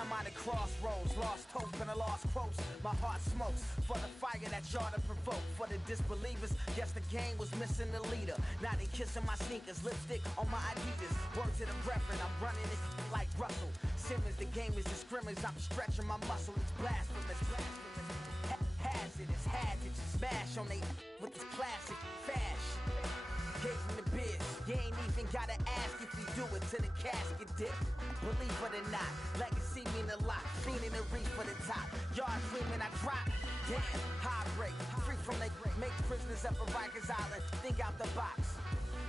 Now I'm at a crossroads, lost hope and a lost quotes. My heart smokes for the fire that y'all to provoke. For the disbelievers, guess the game was missing the leader. Now they kissing my sneakers, lipstick on my Adidas. Word to the reverend, I'm running it like Russell Simmons. The game is the scrimmage, I'm stretching my muscle. It's blasphemous, hazardous, had to just smash on they with this classic fashion. Gave him the biz, you ain't even gotta ask if we do it to the casket dip. Believe it or not, legacy mean a lot. Fiending the reach for the top. Y'all dreaming I drop. Damn, high break, free from they make prisoners up of Rikers Island. Think out the box.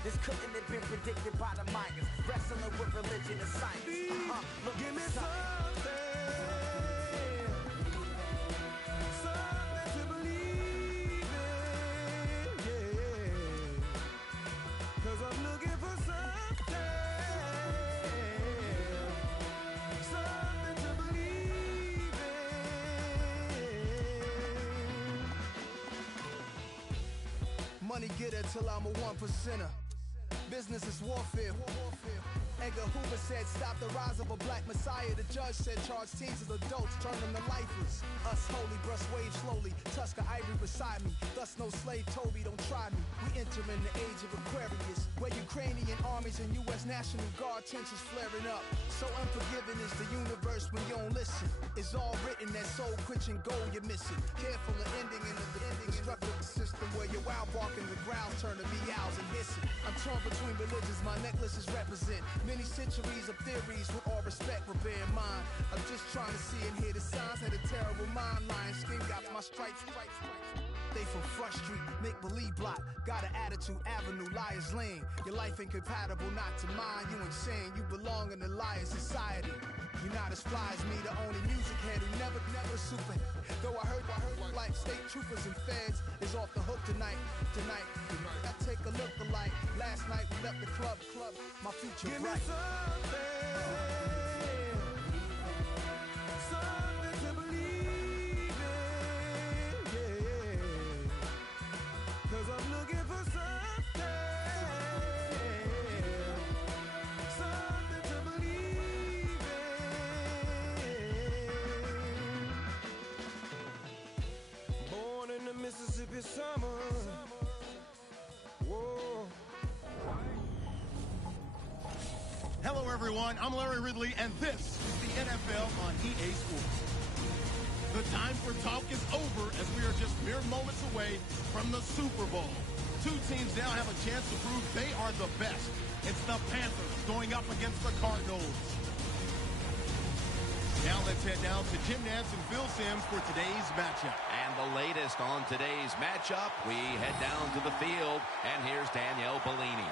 This couldn't have been predicted by the Mayans. Wrestling with religion and science. Look, give me something. I'm looking for something to believe in. Money getter till I'm a 1%er. Business is warfare. Edgar Hoover said, stop the rise of a black messiah. The judge said, charge teens as adults, turn them to lifers. Us holy, brush waves slowly, Tusker ivory beside me. Thus no slave Toby, don't try me. We enter in the age of Aquarius, where Ukrainian armies and U.S. National Guard tensions flaring up. So unforgiving is the universe when you don't listen. It's all written, that soul quenching goal you're missing. Careful of ending in the destructive system where your wild barking the grounds turn to meows and hissing. I'm torn between religions, my necklaces represent many centuries of theories. With all respect, but bear in mind, I'm just trying to see and hear the signs. Had a terrible mind, lying skin got my stripes. They from Front Street, make believe block. Got an attitude, avenue, liar's lane. Your life ain't compatible, not to mine. You insane, you belong in the liar society. You're not as fly as me, the only music head who never super. Though I heard like state troopers and feds is off the hook tonight. I take a look alike. Last night we left the club. My future give bright. Me something to believe in, yeah. 'Cause I'm looking for something to believe in. Born in the Mississippi summer. Whoa. Hello, everyone. I'm Larry Ridley, and this is the NFL on EA Sports. The time for talk is over as we are just mere moments away from the Super Bowl. Two teams now have a chance to prove they are the best. It's the Panthers going up against the Cardinals. Now let's head down to Jim Nance and Phil Simms for today's matchup. And the latest on today's matchup, we head down to the field, and here's Danielle Bellini.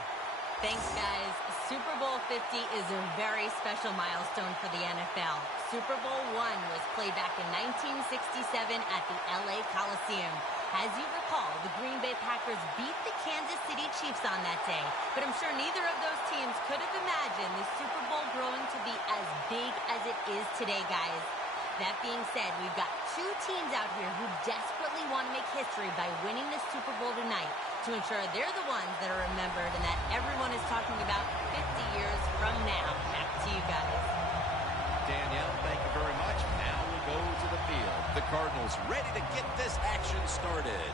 Thanks, guys. Super Bowl 50 is a very special milestone for the NFL. Super Bowl I was played back in 1967 at the LA Coliseum. As you recall, the Green Bay Packers beat the Kansas City Chiefs on that day. But I'm sure neither of those teams could have imagined the Super Bowl growing to be as big as it is today, guys. That being said, we've got two teams out here who desperately want to make history by winning the Super Bowl tonight to ensure they're the ones that are remembered and that everyone is talking about 50 years from now. Back to you guys. Danielle, thank you very much. Now we'll go to the field. The Cardinals ready to get this action started.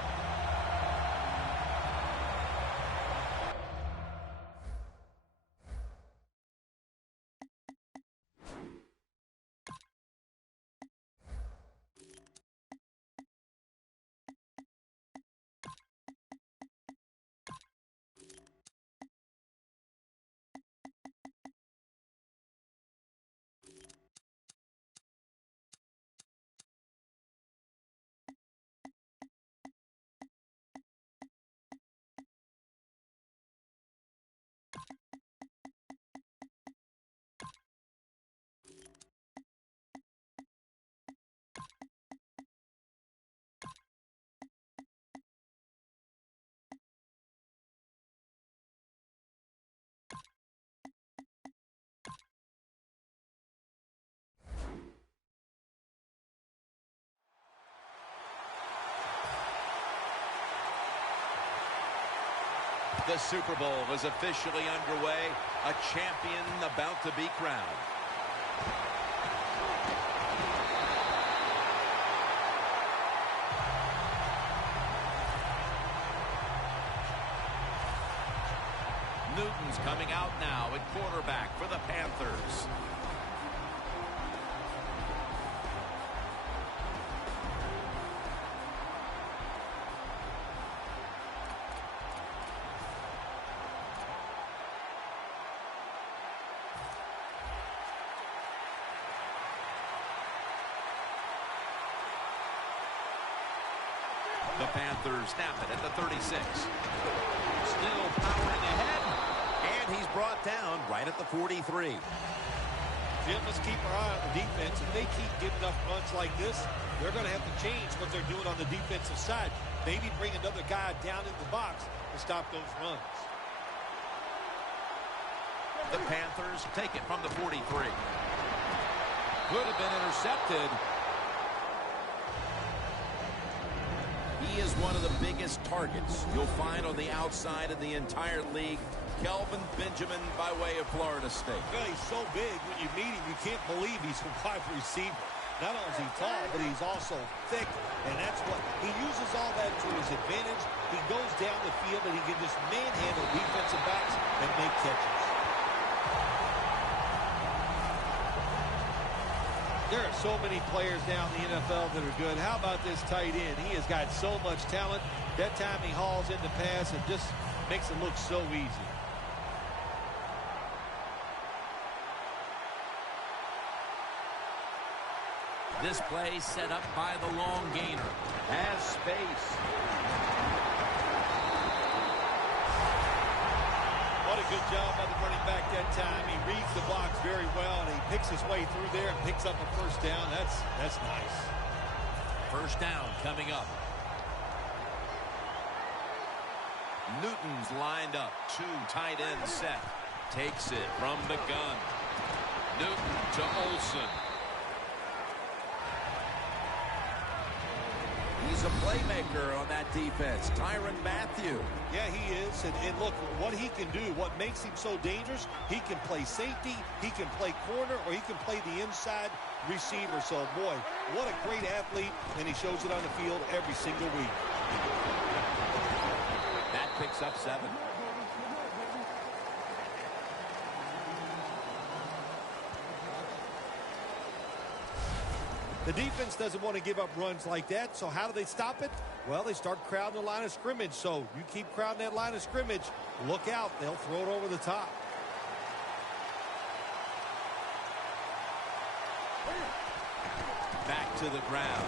The Super Bowl is officially underway. A champion about to be crowned. Newton's coming out now at quarterback for the Panthers. The Panthers snap it at the 36. Still powering ahead. And he's brought down right at the 43. Jim, let's keep our eye on the defense. If they keep getting enough runs like this, they're going to have to change what they're doing on the defensive side. Maybe bring another guy down in the box to stop those runs. The Panthers take it from the 43. Could have been intercepted. He is one of the biggest targets you'll find on the outside of the entire league. Kelvin Benjamin by way of Florida State. Well, he's so big, when you meet him, you can't believe he's a wide receiver. Not only is he tall, but he's also thick, and that's what he uses all that to his advantage. He goes down the field, and he can just manhandle defensive backs and make catches. There are so many players now in the NFL that are good. How about this tight end? He has got so much talent. That time he hauls in the pass and just makes it look so easy. This play set up by the long gainer. Has space. What a good job by the running back that time. He reads the blocks very well, and he picks his way through there and picks up a first down. That's nice. First down coming up. Newton's lined up. Two tight ends set. Takes it from the gun. Newton to Olsen. He's a playmaker on that defense. Tyrann Mathieu. Yeah, he is. And look, what he can do, what makes him so dangerous, he can play safety, he can play corner, or he can play the inside receiver. So, boy, what a great athlete, and he shows it on the field every single week. That picks up 7. The defense doesn't want to give up runs like that, so how do they stop it? Well, they start crowding the line of scrimmage, so you keep crowding that line of scrimmage, look out, they'll throw it over the top. Back to the ground.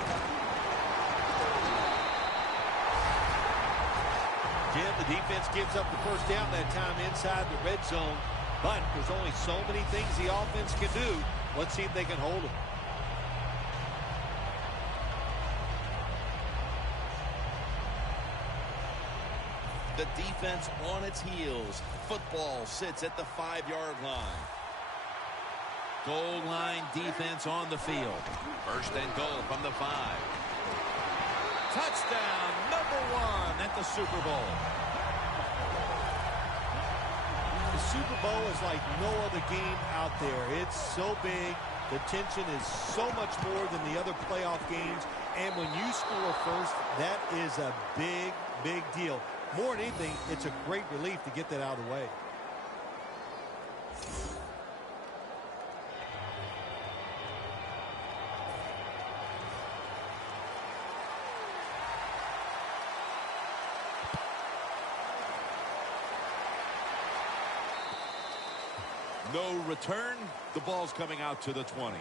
Jim, the defense gives up the first down that time inside the red zone, but there's only so many things the offense can do. Let's see if they can hold it. The defense on its heels. Football sits at the 5-yard line. Goal line defense on the field. First and goal from the 5. Touchdown, number 1 at the Super Bowl. The Super Bowl is like no other game out there. It's so big. The tension is so much more than the other playoff games. And when you score first, that is a big, big deal. More than anything, it's a great relief to get that out of the way. No return. The ball's coming out to the 20.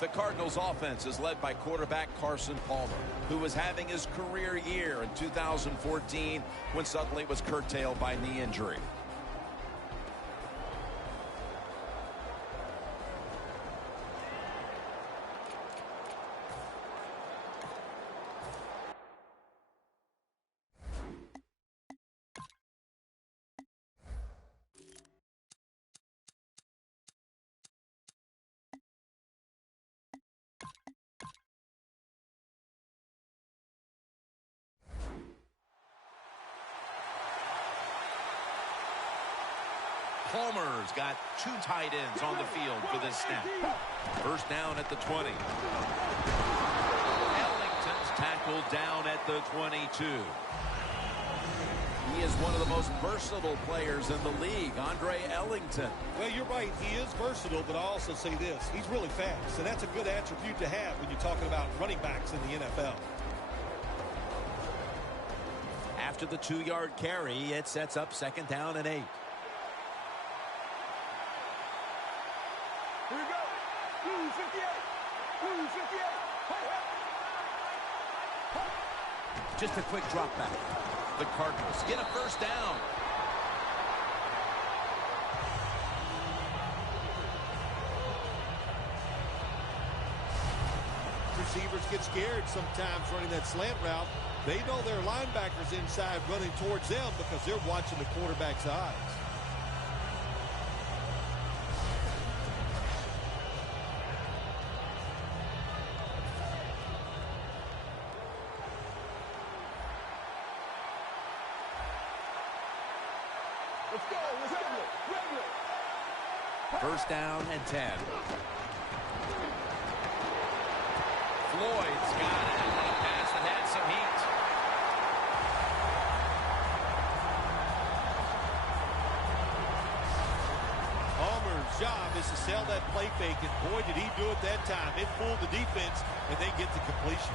The Cardinals offense is led by quarterback Carson Palmer, who was having his career year in 2014 when suddenly it was curtailed by knee injury. Palmer's got 2 tight ends on the field for this snap. First down at the 20. Ellington's tackled down at the 22. He is one of the most versatile players in the league, Andre Ellington. Well, you're right. He is versatile, but I'll also say this. He's really fast, and that's a good attribute to have when you're talking about running backs in the NFL. After the 2-yard carry, it sets up 2nd down and 8. Here we go. Blue 58. Blue 58. Just a quick drop back. The Cardinals get a 1st down. Receivers get scared sometimes running that slant route. They know their linebackers inside running towards them because they're watching the quarterback's eyes. Let's go. Let's go. 1st down and 10. Floyd's got it. A pass that had some heat. Palmer's job is to sell that play fake, and boy, did he do it that time. It fooled the defense, and they get the completion.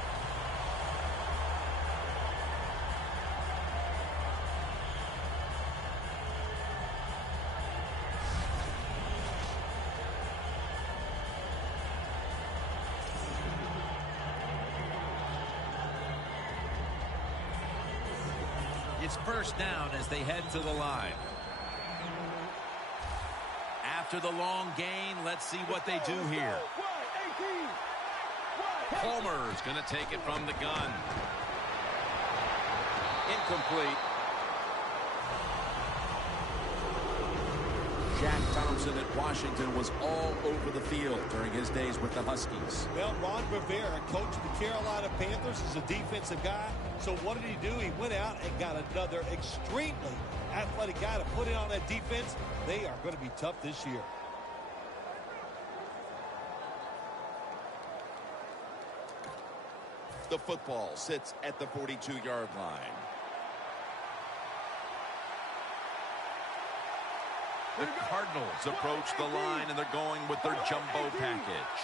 It's 1st down as they head to the line. After the long gain, let's see what they do here. Palmer's going to take it from the gun. Incomplete. Jack Thompson at Washington was all over the field during his days with the Huskies. Well, Ron Rivera, coach of the Carolina Panthers, is a defensive guy. So what did he do? He went out and got another extremely athletic guy to put in on that defense. They are going to be tough this year. The football sits at the 42-yard line. The Cardinals approach the line, and they're going with their jumbo package.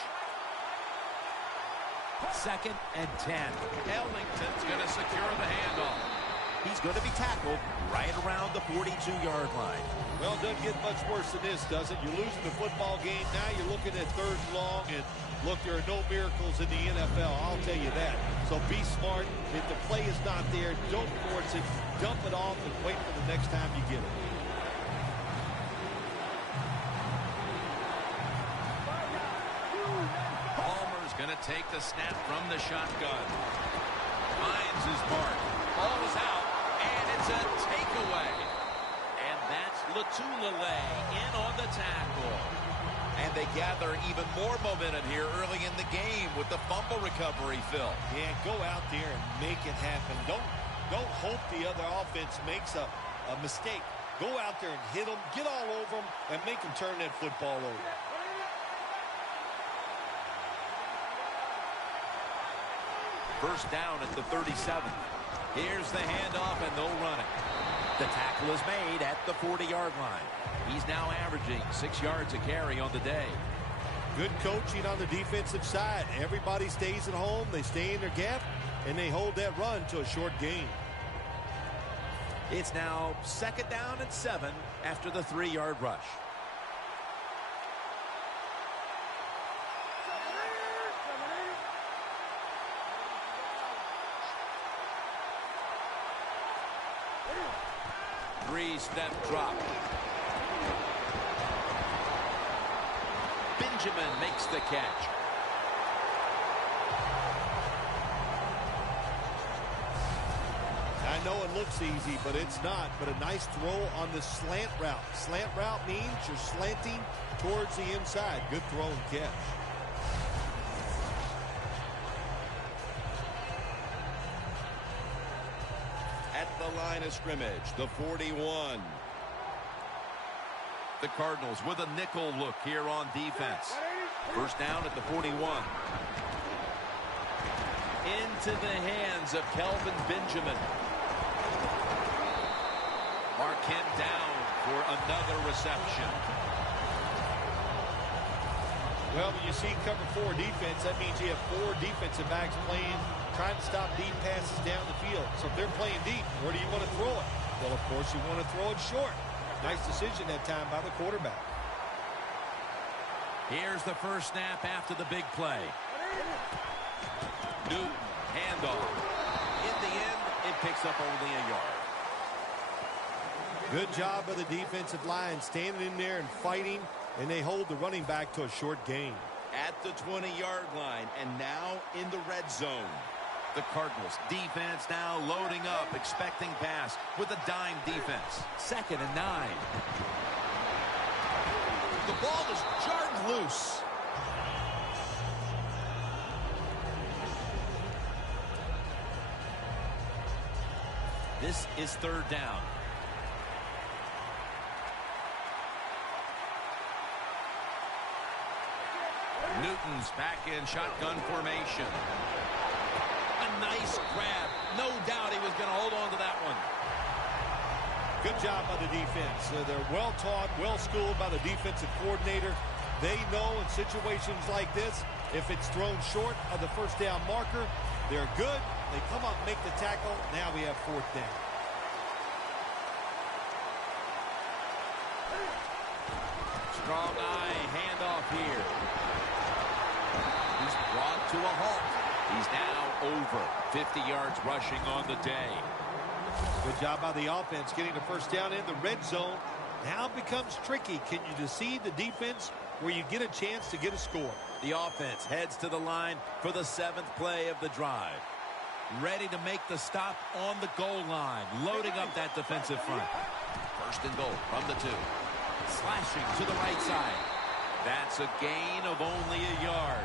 2nd and 10. Ellington's going to secure the handoff. He's going to be tackled right around the 42-yard line. Well, it doesn't get much worse than this, does it? You're losing the football game. Now you're looking at 3rd and long, and look, there are no miracles in the NFL. I'll tell you that. So be smart. If the play is not there, don't force it. Dump it off and wait for the next time you get it. Going to take the snap from the shotgun. Finds his mark. Ball is out, and it's a takeaway. And that's Latulele in on the tackle. And they gather even more momentum here early in the game with the fumble recovery, Phil. Yeah, go out there and make it happen. Don't hope the other offense makes a mistake. Go out there and hit them, get all over them, and make them turn that football over. First down at the 37. Here's the handoff, and they'll run it. The tackle is made at the 40-yard line. He's now averaging 6 yards a carry on the day. Good coaching on the defensive side. Everybody stays at home. They stay in their gap, and they hold that run to a short gain. It's now 2nd down and 7 after the 3-yard rush. Three-step drop. Benjamin makes the catch. I know it looks easy, but it's not. But a nice throw on the slant route. Slant route means you're slanting towards the inside. Good throw and catch. At the line of scrimmage, the 41. The Cardinals with a nickel look here on defense. First down at the 41. Into the hands of Kelvin Benjamin. Mark him down for another reception. Well, when you see cover 4 defense, that means you have 4 defensive backs playing, trying to stop deep passes down the field. So if they're playing deep, where do you want to throw it? Well, of course, you want to throw it short. Nice decision that time by the quarterback. Here's the first snap after the big play. Newton, handoff. In the end, it picks up only a yard. Good job by the defensive line, standing in there and fighting, and they hold the running back to a short gain. At the 20-yard line, and now in the red zone. The Cardinals defense now loading up, expecting pass with a dime defense. 2nd and 9. The ball is jarred loose. This is 3rd down. Newton's back in shotgun formation. A nice grab. No doubt he was going to hold on to that one. Good job by the defense. They're well-taught, well-schooled by the defensive coordinator. They know in situations like this, if it's thrown short of the first down marker, they're good. They come up, make the tackle. Now we have 4th down. Strong eye handoff here. He's brought to a halt. He's now over 50 yards rushing on the day. Good job by the offense getting the first down in the red zone. Now it becomes tricky. Can you deceive the defense where you get a chance to get a score? The offense heads to the line for the 7th play of the drive. Ready to make the stop on the goal line. Loading up that defensive front. 1st and goal from the 2. Slashing to the right side. That's a gain of only a yard.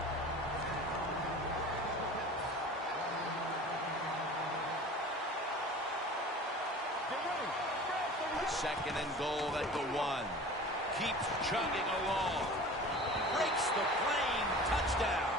Second and goal at the 1. Keeps chugging along. Breaks the plane. Touchdown.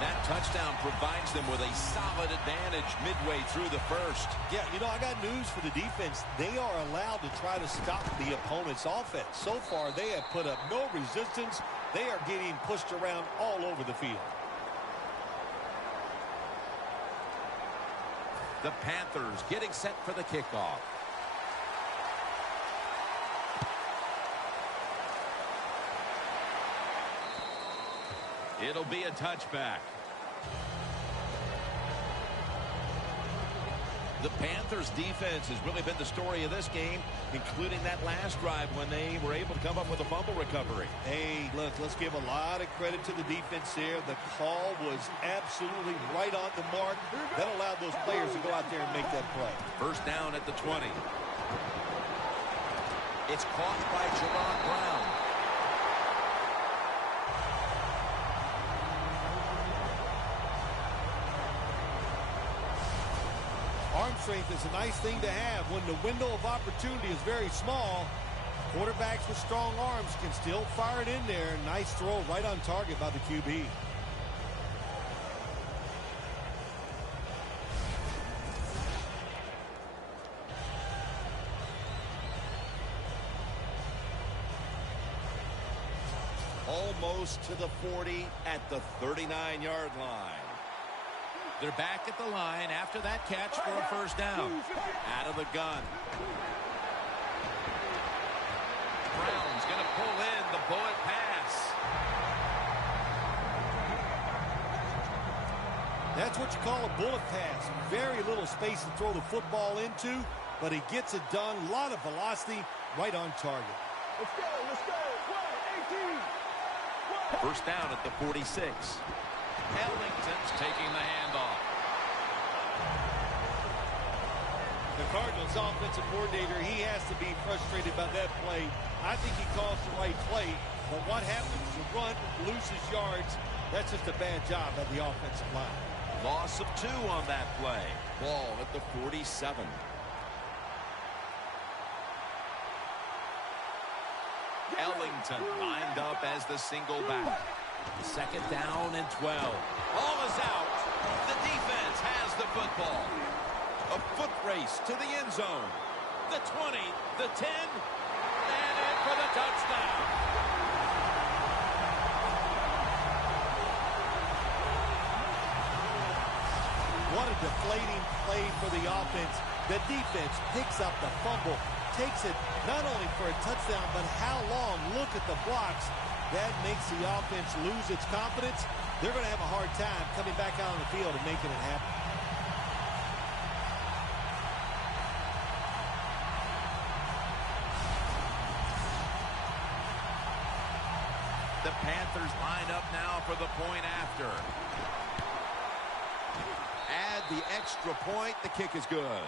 That touchdown provides them with a solid advantage midway through the 1st. Yeah, you know, I got news for the defense. They are allowed to try to stop the opponent's offense. So far, they have put up no resistance. They are getting pushed around all over the field. The Panthers getting set for the kickoff. It'll be a touchback. The Panthers defense has really been the story of this game, including that last drive when they were able to come up with a fumble recovery. Hey, look, let's give a lot of credit to the defense there. The call was absolutely right on the mark. That allowed those players to go out there and make that play. 1st down at the 20. It's caught by Jerron Brown. Arm strength is a nice thing to have when the window of opportunity is very small. Quarterbacks with strong arms can still fire it in there. Nice throw right on target by the QB. Almost to the 40 at the 39-yard line. They're back at the line after that catch for a 1st down. Out of the gun. Brown's going to pull in the bullet pass. That's what you call a bullet pass. Very little space to throw the football into, but he gets it done. A lot of velocity right on target. Let's go, let's go. 1, 18. 1st down at the 46. Ellington's taking the handoff. The Cardinals offensive coordinator, he has to be frustrated by that play. I think he calls the right play, but what happens to run, loses yards, that's just a bad job by the offensive line. Loss of 2 on that play. Ball at the 47. Ellington lined up as the single back. Second down and 12. Ball is out. The defense has the football. A foot race to the end zone. The 20, the 10, and in for the touchdown. What a deflating play for the offense. The defense picks up the fumble, takes it not only for a touchdown, but how long? Look at the blocks. That makes the offense lose its confidence. They're going to have a hard time coming back out on the field and making it happen. The Panthers line up now for the point after. Add the extra point. The kick is good.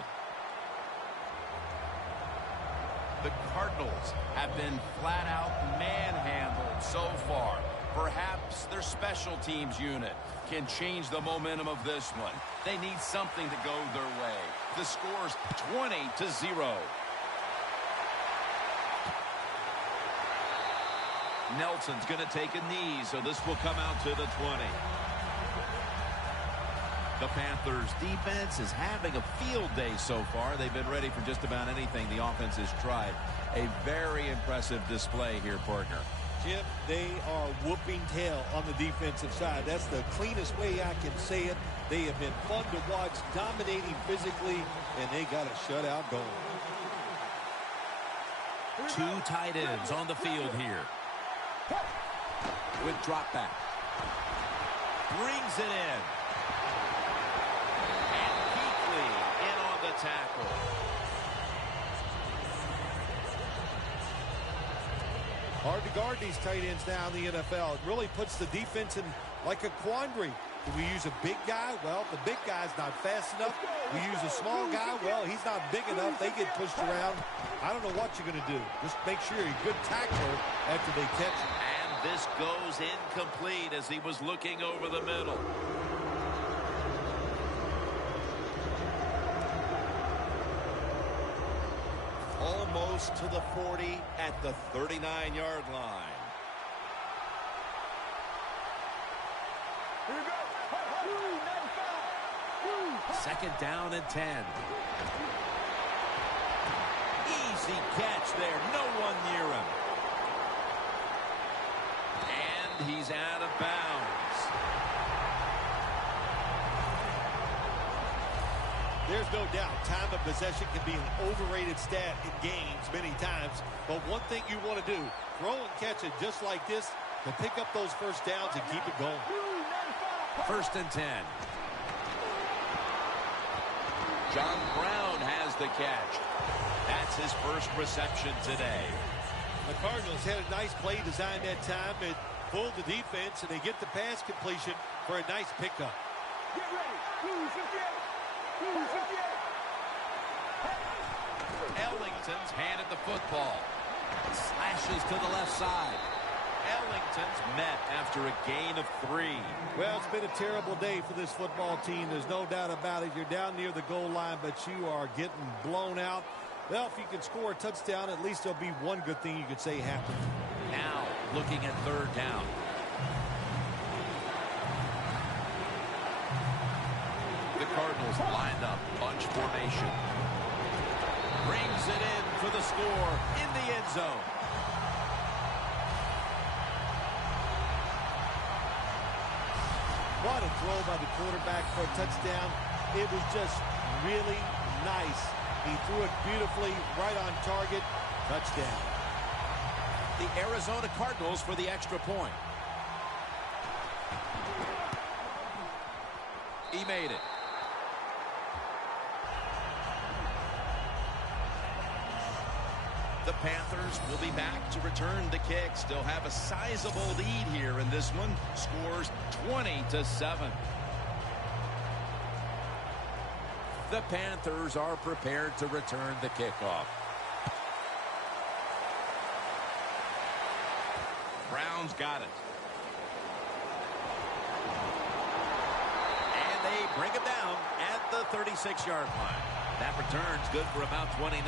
The Cardinals have been flat out manhandled so far. Perhaps their special teams unit can change the momentum of this one. They need something to go their way. The score's 20-0. Nelson's going to take a knee, so this will come out to the 20. The Panthers' defense is having a field day so far. They've been ready for just about anything the offense has tried. A very impressive display here, partner. Jim, they are whooping tail on the defensive side. That's the cleanest way I can say it. They have been fun to watch, dominating physically, and they got a shutout going. Two tight ends on the field here. With drop back. Brings it in. And Kuechly in on the tackle. Hard to guard these tight ends now in the NFL. It really puts the defense in like a quandary. Do we use a big guy? Well, the big guy's not fast enough. We use a small guy. Well, he's not big enough. They get pushed around. I don't know what you're going to do. Just make sure you're a good tackler after they catch him. And this goes incomplete as he was looking over the middle. Almost to the 40 at the 39-yard line. Second down and 10. Easy catch there. No one near him. And he's out of bounds. There's no doubt time of possession can be an overrated stat in games many times. But one thing you want to do, throw and catch it just like this to pick up those first downs and keep it going. First and 10. John Brown has the catch. That's his first reception today. The Cardinals had a nice play design that time. It fooled the defense, and they get the pass completion for a nice pickup. Get ready. 58. Ellington's handed the football. Slashes to the left side. Ellington's met after a gain of 3. Well, it's been a terrible day for this football team. There's no doubt about it. You're down near the goal line, but you are getting blown out. Well, if you can score a touchdown, at least there'll be one good thing you could say happened. Now looking at third down. The Cardinals lined up, bunch formation. Brings it in for the score in the end zone. What a throw by the quarterback for a touchdown. It was just really nice. He threw it beautifully, right on target. Touchdown. The Arizona Cardinals for the extra point. He made it. The Panthers will be back to return the kick. Still have a sizable lead here in this one. Scores 20-7. The Panthers are prepared to return the kickoff. Brown's got it. And they bring him down at the 36-yard line. That return's good for about 29.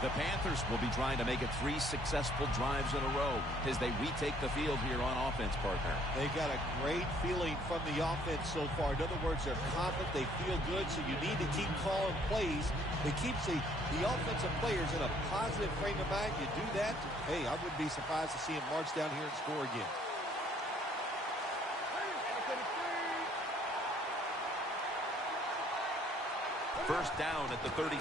The Panthers will be trying to make it 3 successful drives in a row as they retake the field here on offense, partner. They got a great feeling from the offense so far. In other words, they're confident, they feel good, so you need to keep calling plays. It keeps the offensive players in a positive frame of mind. You do that, hey, I wouldn't be surprised to see him march down here and score again. First down at the 36.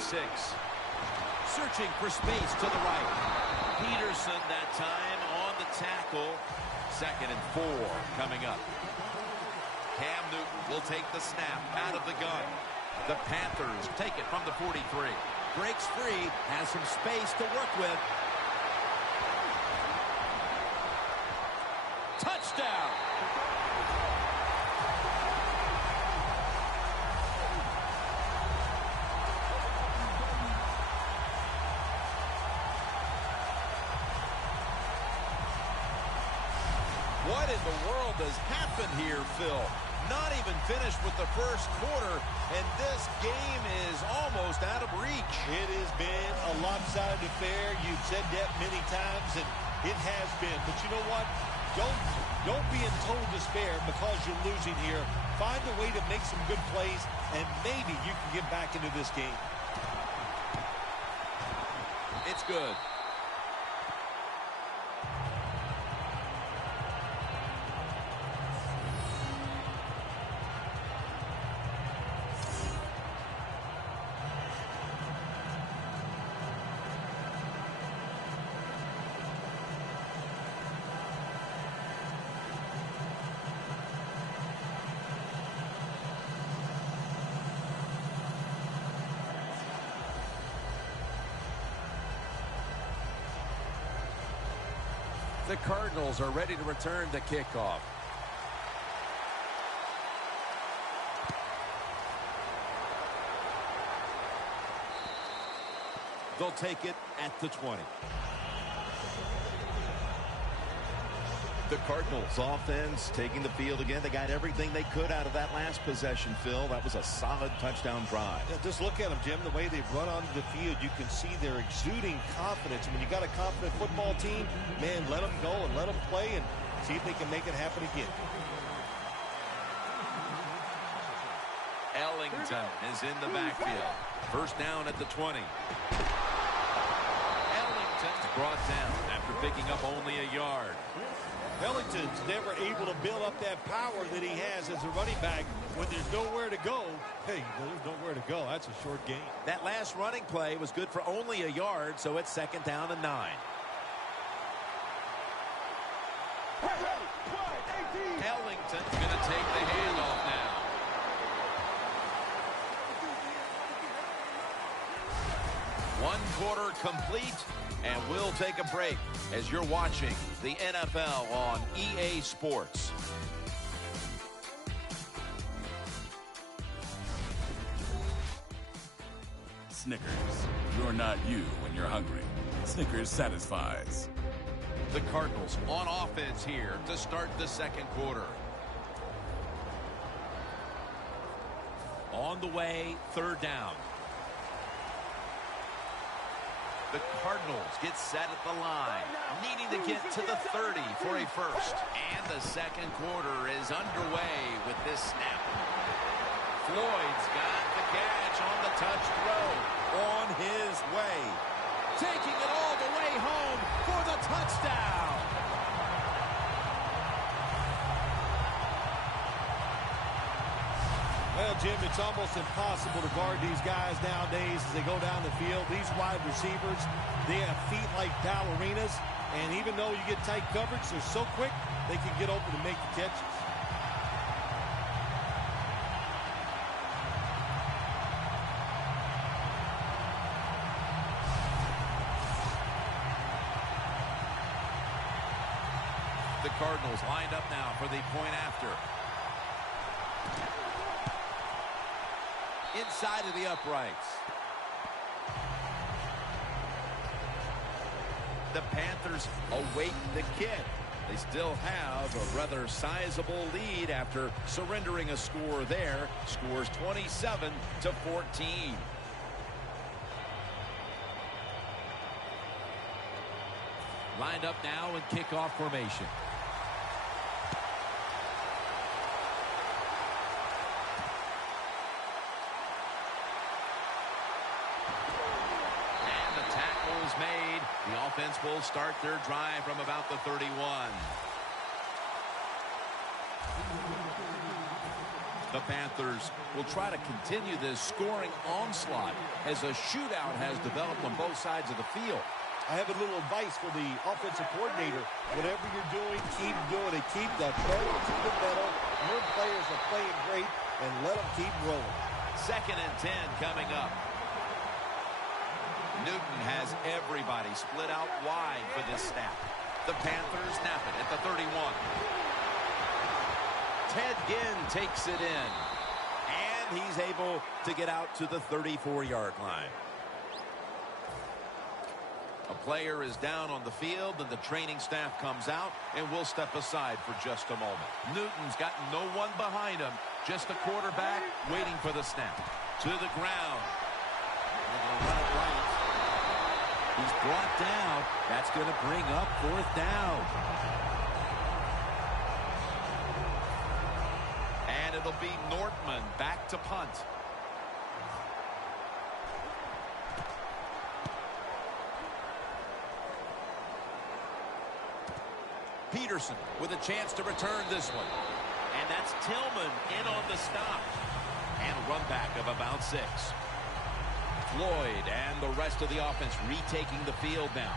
Searching for space to the right. Peterson that time on the tackle. 2nd and 4 coming up. Cam Newton will take the snap out of the gun. The Panthers take it from the 43. Breaks free, has some space to work with. Touchdown! What in the world has happened here, Phil? Not even finished with the first quarter, and this game is almost out of reach. It has been a lopsided affair. You've said that many times, and it has been. But you know what? Don't be in total despair because you're losing here. Find a way to make some good plays, and maybe you can get back into this game. It's good. The Cardinals are ready to return the kickoff. They'll take it at the 20. The Cardinals offense taking the field again. They got everything they could out of that last possession, Phil. That was a solid touchdown drive. Yeah, just look at them, Jim. The way they've run onto the field, you can see they're exuding confidence. And when you got a confident football team, man, let them go and let them play and see if they can make it happen again. Ellington is in the backfield. First down at the 20. Ellington's brought down after picking up only a yard. Ellington's never able to build up that power that he has as a running back. When there's nowhere to go, hey, there's nowhere to go. That's a short game. That last running play was good for only a yard, so it's 2nd down and 9. Ellington's going to take the handoff now. One quarter complete, and we'll take a break as you're watching the NFL on EA Sports. Snickers, you're not you when you're hungry. Snickers satisfies. The Cardinals on offense here to start the 2nd quarter. On the way, 3rd down. The Cardinals get set at the line, needing to get to the 30 for a first. And the 2nd quarter is underway with this snap. Floyd's got the catch on the touch throw. On his way. Taking it all the way home for the touchdown. Well, Jim, it's almost impossible to guard these guys nowadays as they go down the field. These wide receivers, they have feet like ballerinas, and even though you get tight coverage, they're so quick, they can get open and make the catches. The Cardinals lined up now for the point after. Inside of the uprights. The Panthers await the kick. They still have a rather sizable lead after surrendering a score there. Scores 27-14. Lined up now in kickoff formation. And the tackle is made. The offense will start their drive from about the 31. The Panthers will try to continue this scoring onslaught as a shootout has developed on both sides of the field. I have a little advice for the offensive coordinator. Whatever you're doing, keep doing it. Keep the pedal to the metal. Your players are playing great, and let them keep rolling. 2nd and 10 coming up. Newton has everybody split out wide for this snap. The Panthers snap it at the 31. Ted Ginn takes it in. And he's able to get out to the 34-yard line. A player is down on the field, and the training staff comes out, and we'll step aside for just a moment. Newton's got no one behind him, just a quarterback waiting for the snap. To the ground. He's brought down. That's going to bring up 4th down. And it'll be Nortman back to punt. Peterson with a chance to return this one. And that's Tillman in on the stop. And a run back of about 6. Floyd and the rest of the offense retaking the field now.